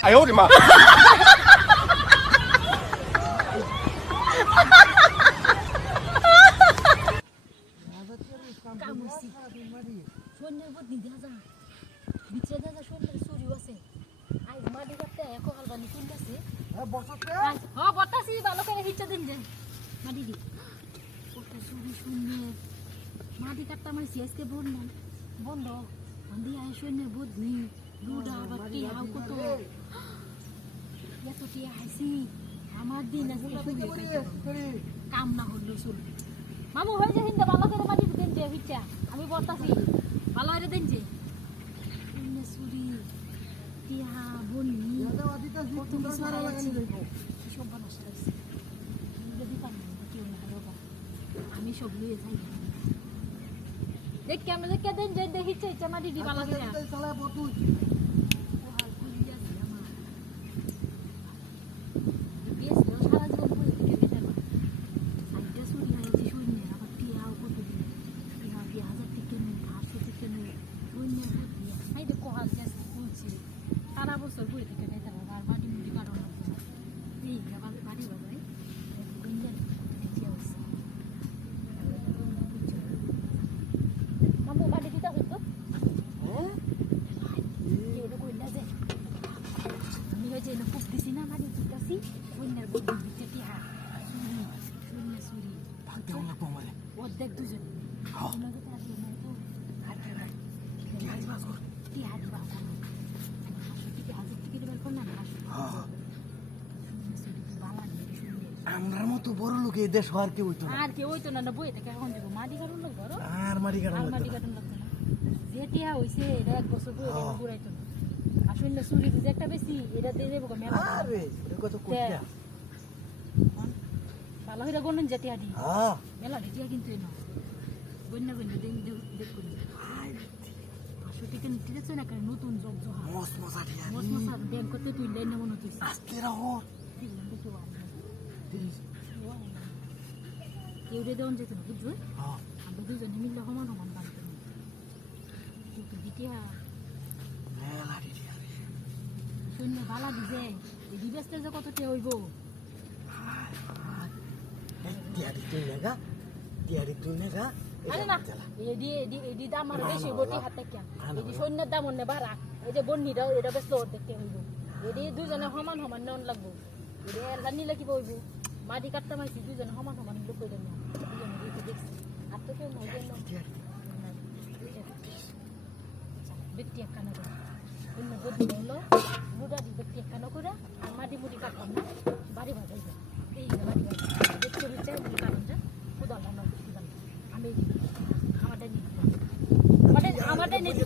哎呦我的妈！ সৈন্যের বুদ্ধি দেখা যা বিচে দেখা সৈন্যের চুরিও আছে আজ মাটি কাটতে একো হালবানি চুলতেছে হ্যাঁ বতাসি ভালো করে হিচ্ছা দিন যে মাটি দি কত চুরি সৈন্যের মাটি কাটতে আমার সিএসকে বন্ধ বন্ধ বন্ধি আয় সৈন্যের বুদ্ধি দুটা বাকি হাও কত এত কি হাসি আমার দিন আজকে কাম না হলো চুল মামু হয়ে যে হিন্দা ভালো করে মাটি দেন যে হিচ্ছা আমি বলতাছি ভালো করে দেন যে সুরি টিহা বনি কত কিছু আছে সব বানাস রাখছি যদি পানি কেউ না বাবা আমি সব লুয়ে যাই দেখ কেমন দেখে দেন যে দেখিচ্ছে ইচ্ছা মাটি দি ভালো করে চলে বতুই সারা বছর বই থেকে নেই আর মাটি মুটি কারণ এই বাড়ি বাজায় মামু বাড়ি দিতে হইতো আমি ওই যে খুব দিছি না মাটি দিতেছি অন্যের বুদ্ধি দিতে টিহা চুরি শূন্য চুরি অর্ধেক দুজন টিহা দিবা আমরার মতো বড় লোক এই দেশ আর কি হইতো না আর কি হইতো না বই থেকে এখন যাব মাটি কাটুন লাগবো আর মাটি কাটুন লাগতো না যেটিয়া হইছে এটা এক বছর বই ঘুরাইতো না আসলে চুরি যে একটা বেশি এটা দিয়ে দেবো মেলা আরে কত কোটিয়া ভালো হইরা গণন যেটিয়া দি হ্যাঁ মেলা যেটিয়া কিন্তু না বন্যা বন্যা দেখ করি ঠিক আছে না নতুন জব জহা মস মসা দিয়া মস মসা ব্যাংক করতে তুই লাইন মনে হচ্ছে আজকে রাও কেউ দেওয়ান যেত না বুঝছো হ্যাঁ আমরা দুজনে মিললে সমান সমান দাম করি কিন্তু দ্বিতীয় মেলা দিয়া শূন্য ভালা দিছে এই দিবেসতে যে কততে হইব তিয়ারি তুই নেগা আরে না এডি দাম আর বেশি বটি হাতে কেন এডি সৈন্যের দাম অন্য বাড়া এই যে বন্নিটা এটা বেশ লোড দেখতে হইব এডি দুজনে সমান সমান নেওয়ান লাগবো এডি আর জানি লাগিব হইব মাটি কাটতে মাইছি দুজনে সমান সমান লোক করে দেন দুজনে দিতে দেখছি আর তো কেউ নাই দেন ব্যক্তি একখানা করে অন্য বডি হলো বুড়া দি ব্যক্তি একখানা করে আর মাটি মুটি কাটলাম না বাড়ি বাজাই এই বাড়ি বাজাই দেখতে হচ্ছে কারণ যা কোদাল আমরা আমি আমাদের নিতে আমাদের নিতে